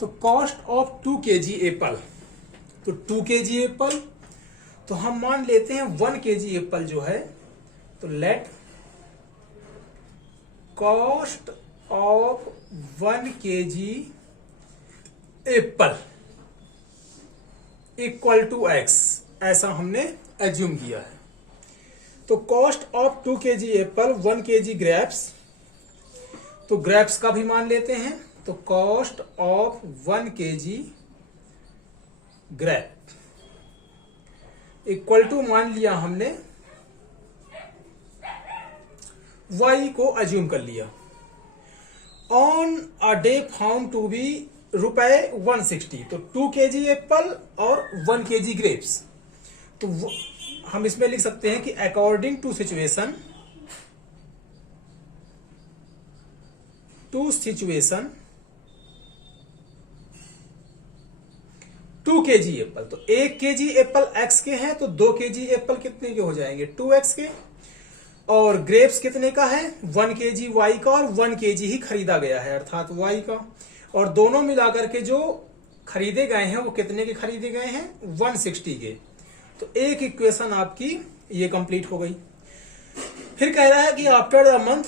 तो cost of 2 kg apple, तो 2 kg apple, तो हम मान लेते हैं 1 kg एप्पल जो है, तो let cost of 1 kg apple equal to X, ऐसा हमने एज्यूम किया है। तो cost of 2 kg apple 1 kg grapes, तो ग्रेप्स का भी मान लेते हैं। तो cost of 1 kg grape equal to मान लिया हमने y को एज्यूम कर लिया। On a day found to be ₹160, तो 2 kg एप्पल और 1 kg ग्रेप्स, तो हम इसमें लिख सकते हैं कि according to situation, to 2 kg apple, तो 1 kg एप्पल x के हैं, तो 2 kg एप्पल कितने के हो जाएंगे 2x के, और ग्रेप्स कितने का है 1 kg y का, और 1 kg ही खरीदा गया है अर्थात y का, और दोनों मिलाकर के जो खरीदे गए हैं वो कितने के खरीदे गए हैं 160 के। तो एक इक्वेशन आपकी ये कंप्लीट हो गई। फिर कह रहा है कि आफ्टर द मंथ,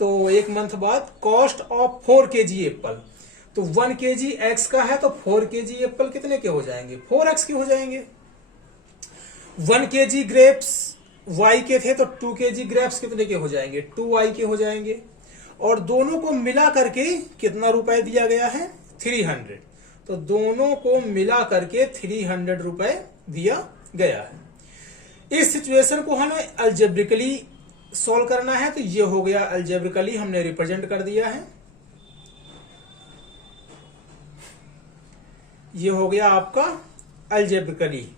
तो एक मंथ बाद कॉस्ट ऑफ 4 kg एप्पल, तो 1 kg x का है, तो 4 kg एप्पल कितने के हो जाएंगे 4x के हो जाएंगे। 1 kg ग्रेप्स y के थे, तो 2 kg ग्रेप्स कितने के हो जाएंगे 2y के हो जाएंगे, और दोनों को मिला करके कितना रुपए दिया गया है 300, तो दोनों को मिला करके 300 रुपए दिया गया है। इस सिचुएशन को हमें अल्जेब्रिकली सॉल्व करना है, तो ये हो गया अल्जेब्रिकली हमने रिप्रेजेंट कर दिया है। ये हो गया आपका अल्जेब्रिकली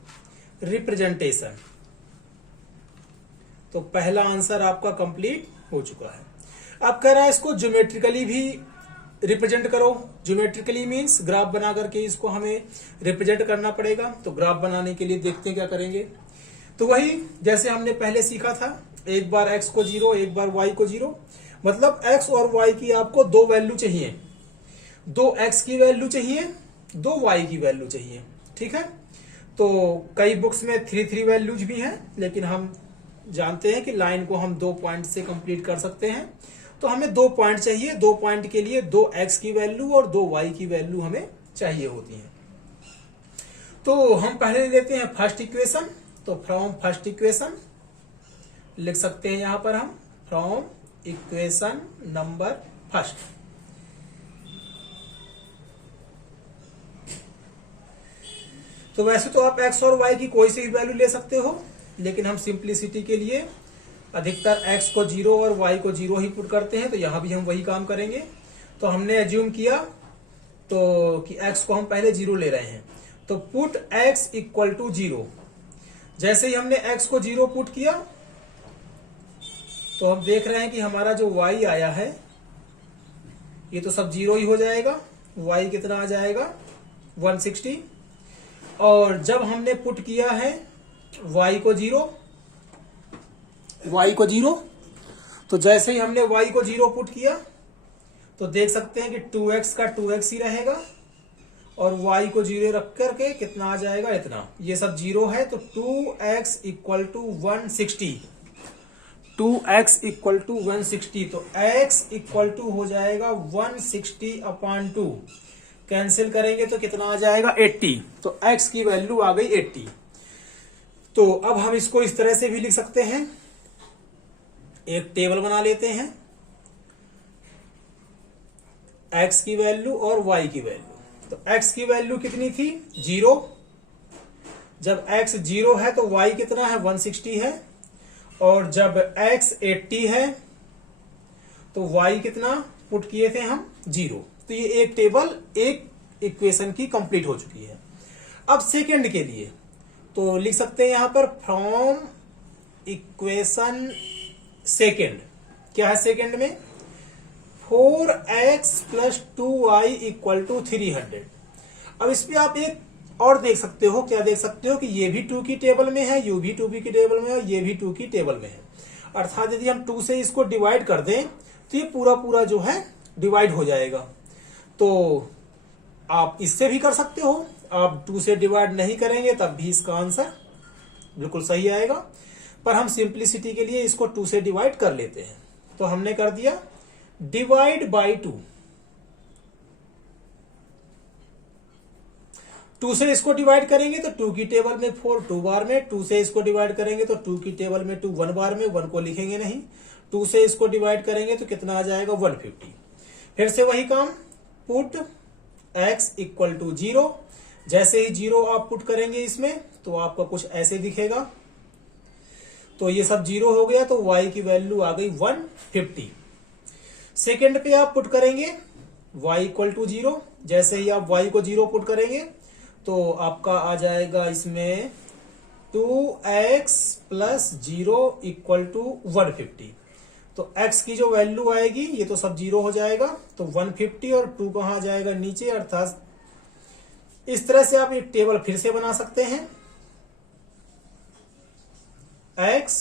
रिप्रेजेंटेशन। तो पहला आंसर आपका कंप्लीट हो चुका है। अब कह रहा है इसको ज्योमेट्रिकली भी रिप्रेजेंट करो। ज्योमेट्रिकली मींस ग्राफ बना करके इसको हमें रिप्रेजेंट करना पड़ेगा। तो ग्राफ बनाने के लिए देखते हैं क्या करेंगे। तो वही जैसे हमने पहले सीखा था, एक बार x को 0, एक बार y को 0, मतलब x और y की आपको दो वैल्यू चाहिए, 2 x की वैल्यू चाहिए, 2 y की वैल्यू चाहिए, ठीक है। तो कई बुक्स में 3 वैल्यूज भी हैं, लेकिन हम जानते हैं कि लाइन को हम 2 पॉइंट से कंप्लीट कर सकते हैं। तो हमें 2 पॉइंट चाहिए, 2 पॉइंट के लिए 2 x की वैल्यू और 2 y की वैल्यू हमें चाहिए होती है। तो हम पहले लेते हैं फर्स्ट इक्वेशन। तो फ्रॉम फर्स्ट इक्वेशन लिख सकते हैं यहां पर हम फ्रॉम इक्वेशन नंबर फर्स्ट। तो वैसे तो आप x और y की कोई सी भी वैल्यू ले सकते हो, लेकिन हम सिंप्लिसिटी के लिए अधिकतर x को 0 और y को 0 ही पुट करते हैं। तो यहां भी हम वही काम करेंगे। तो हमने एज्यूम किया तो कि x को हम पहले 0 ले रहे हैं, तो पुट x इक्वल टू 0। जैसे ही हमने x को 0 पुट किया, तो हम देख रहे हैं कि हमारा जो y आया है ये तो सब 0 ही हो जाएगा। y कितना आ जाएगा 160, और जब हमने पुट किया है y को 0, तो जैसे ही हमने y को 0 पुट किया तो देख सकते हैं कि 2x का 2x ही रहेगा, और y को 0 रख करके कितना आ जाएगा इतना, ये सब 0 है। तो 2x equal to 160, 2x equal to 160, तो x इक्वल टू हो जाएगा 160/2, कैंसिल करेंगे तो कितना आ जाएगा 80, तो x की वैल्यू आ गई 80। तो अब हम इसको इस तरह से भी लिख सकते हैं, एक टेबल बना लेते हैं, x की वैल्यू और y की वैल्यू। तो x की वैल्यू कितनी थी 0, जब x 0 है तो y कितना है 160 है, और जब x 80 है तो y कितना पुट किए थे हम 0। तो ये एक टेबल एक इक्वेशन की कंप्लीट हो चुकी है। अब सेकंड के लिए तो लिख सकते हैं यहां पर फ्रॉम इक्वेशन सेकंड। क्या है सेकंड में 4x + 2y = 300। अब इस पे आप एक और देख सकते हो, क्या देख सकते हो कि ये भी 2 की टेबल में है, यू भी 2 की टेबल में है, और ये भी 2 की टेबल में है। अर्थात यदि हम 2 से इसको डिवाइड कर दें तो ये पूरा जो है डिवाइड हो जाएगा। तो आप इससे भी कर सकते हो, आप 2 से डिवाइड नहीं करेंगे तब भी इसका आंसर बिल्कुल सही आएगा, पर हम सिंप्लिसिटी के लिए इसको 2 से डिवाइड कर लेते हैं। तो हमने कर दिया डिवाइड बाई 2, 2 से इसको डिवाइड करेंगे तो 2 की टेबल में 4 2 बार में, 2 से इसको डिवाइड करेंगे तो 2 की टेबल में 2 1 बार में, 1 को लिखेंगे नहीं। 2 से इसको डिवाइड करेंगे तो कितना आ जाएगा 150। फिर से वही काम, पुट x इक्वल टू 0। जैसे ही 0 आप पुट करेंगे इसमें तो आपका कुछ ऐसे दिखेगा, तो ये सब 0 हो गया, तो y की वैल्यू आ गई 150। सेकेंड पे आप पुट करेंगे y इक्वल टू 0। जैसे ही आप y को 0 पुट करेंगे तो आपका आ जाएगा इसमें 2x प्लस 0 इक्वल टू 150। तो x की जो वैल्यू आएगी ये तो सब 0 हो जाएगा, तो 150 और 2 कहाँ जाएगा नीचे, अर्थात इस तरह से आप एक टेबल फिर से बना सकते हैं। x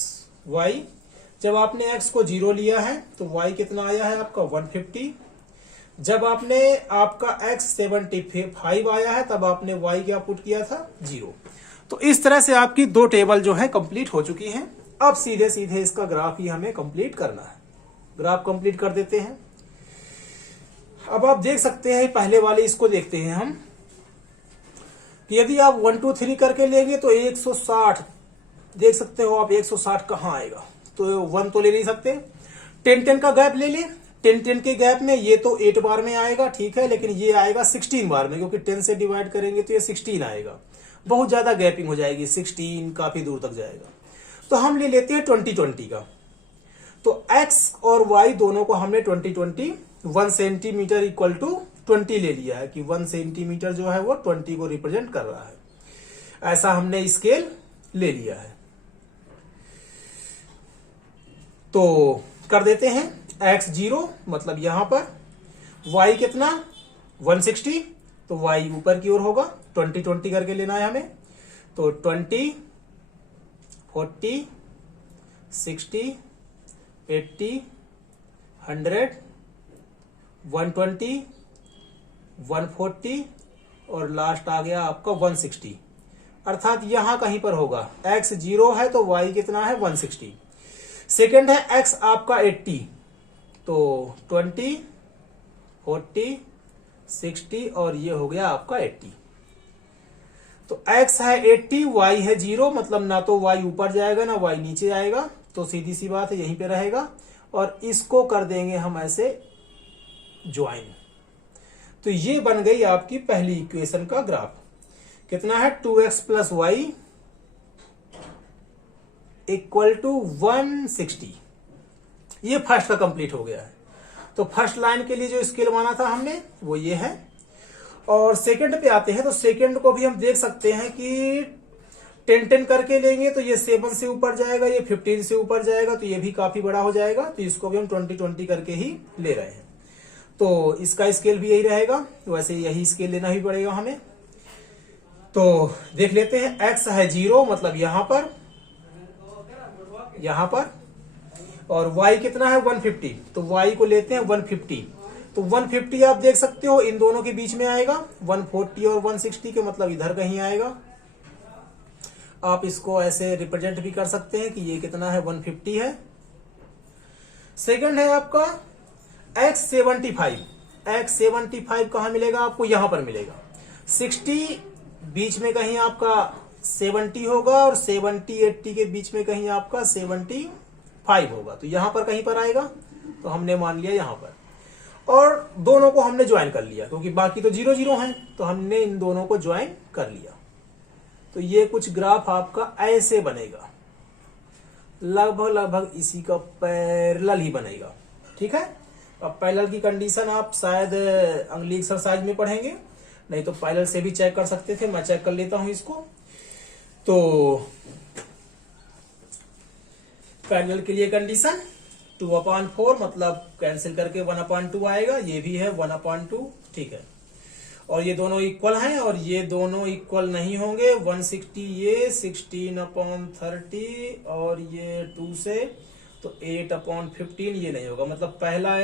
y, जब आपने x को 0 लिया है तो y कितना आया है आपका 150। जब आपने आपका x 75 आया है तब आपने y क्या पुट किया था 0। तो इस तरह से आपकी 2 टेबल जो है कंप्लीट हो चुकी हैं। अब सीधे सीधे इसका ग्राफ ही हमें कंप्लीट करना है। ग्राफ कंप्लीट कर देते हैं। अब आप देख सकते हैं पहले वाले इसको देखते हैं हम, कि यदि आप 1 2 3 करके लेंगे तो 160 देख सकते हो आप, 160 कहाँ आएगा, तो 1 तो ले नहीं सकते। 10 10 का गैप ले लें, 10 10 के गैप में ये तो 8 बार में आएगा, ठीक है, लेकिन ये आएगा 16 बार में, क्योंकि 10 से डिवाइड करेंगे तो ये 16 आएगा। बहुत ज्यादा गैपिंग हो जाएगी, 16 काफी दूर तक जाएगा। तो हम ले लेते हैं 20 20 का। तो x और y दोनों को हमने 20 20 1 सेंटीमीटर इक्वल टू 20 ले लिया है, कि 1 सेंटीमीटर जो है वो 20 को रिप्रेजेंट कर रहा है। ऐसा हमने स्केल ले लिया है। तो कर देते हैं x 0 मतलब यहां पर, y कितना 160, तो y ऊपर की ओर होगा, 20 20 करके लेना है हमें। तो 20 40 60 80 100 120 140 और लास्ट आ गया आपका 160, अर्थात यहां कहीं पर होगा। x 0 है तो y कितना है 160। सेकेंड है x आपका 80, तो 20 40 60 और ये हो गया आपका 80। तो x है 80, y है 0, मतलब ना तो y ऊपर जाएगा ना y नीचे आएगा, तो सीधी सी बात है यहीं पे रहेगा। और इसको कर देंगे हम ऐसे ज्वाइन, तो ये बन गई आपकी पहली इक्वेशन का ग्राफ। कितना है 2x plus Y equal to 160। ये फर्स्ट का कंप्लीट हो गया है। तो फर्स्ट लाइन के लिए जो स्केल माना था हमने वो ये है। और सेकंड पे आते हैं, तो सेकंड को भी हम देख सकते हैं कि 10 10 करके लेंगे तो ये 7 से ऊपर जाएगा, ये 15 से ऊपर जाएगा, तो ये भी काफी बड़ा हो जाएगा। तो इसको भी हम 20 20 करके ही ले रहे हैं। तो इसका स्केल भी यही रहेगा, वैसे यही स्केल लेना ही पड़ेगा हमें। तो देख लेते हैं, x है 0 मतलब यहां पर और y कितना है 150, तो y को लेते हैं 150। तो 150 आप देख सकते हो इन दोनों के बीच में आएगा, 140 और 160 के मतलब इधर कहीं आएगा। आप इसको ऐसे रिप्रेजेंट भी कर सकते हैं कि ये कितना है 150 है। सेकंड है आपका x75। x75 कहां मिलेगा आपको, यहां पर मिलेगा। 60 बीच में कहीं आपका 70 होगा और 70 80 के बीच में कहीं आपका 75 होगा, तो यहां पर कहीं पर आएगा। तो हमने मान लिया यहां पर, और दोनों को हमने ज्वाइन कर लिया क्योंकि बाकी तो 0 0 हैं, तो हमने इन दोनों को ज्वाइन कर लिया। तो ये कुछ ग्राफ आपका ऐसे बनेगा, लगभग इसी का पैरेलल ही बनेगा। ठीक है, अब पैरेलल की कंडीशन आप शायद अगली एक्सरसाइज में पढ़ेंगे, नहीं तो पैरेलल से भी चेक कर सकते थे। मैं चेक कर लेता हूं इसको। तो पैरेलल के लिए कंडीशन 2/4 मतलब कैंसिल करके 1/2 आएगा, ये भी है 1/2। ठीक है, और ये दोनों इक्वल हैं और ये दोनों इक्वल नहीं होंगे। 160 ये 16/30 और ये 2 से, तो 8/15 ये नहीं होगा। मतलब पहला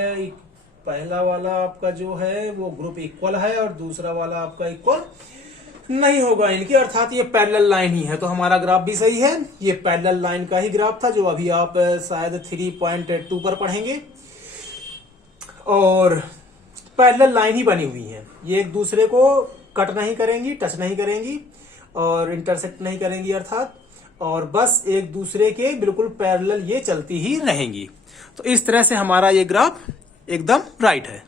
पहला वाला आपका जो है वो ग्रुप इक्वल है और दूसरा वाला आपका इक्वल नहीं होगा इनके, अर्थात ये पैरेलल लाइन ही है। तो हमारा ग्राफ भी सही है, ये पैरेलल लाइन का ही ग्राफ था जो अभी आप शायद 3.2 पर पढ़ेंगे। और पैरेलल लाइन ही बनी हुई है, ये एक दूसरे को कट नहीं करेंगी, टच नहीं करेंगी और इंटरसेक्ट नहीं करेंगी अर्थात, और बस एक दूसरे के बिल्कुल पैरेलल ये चलती ही रहेंगी। तो इस तरह से हमारा ये ग्राफ एकदम राइट है।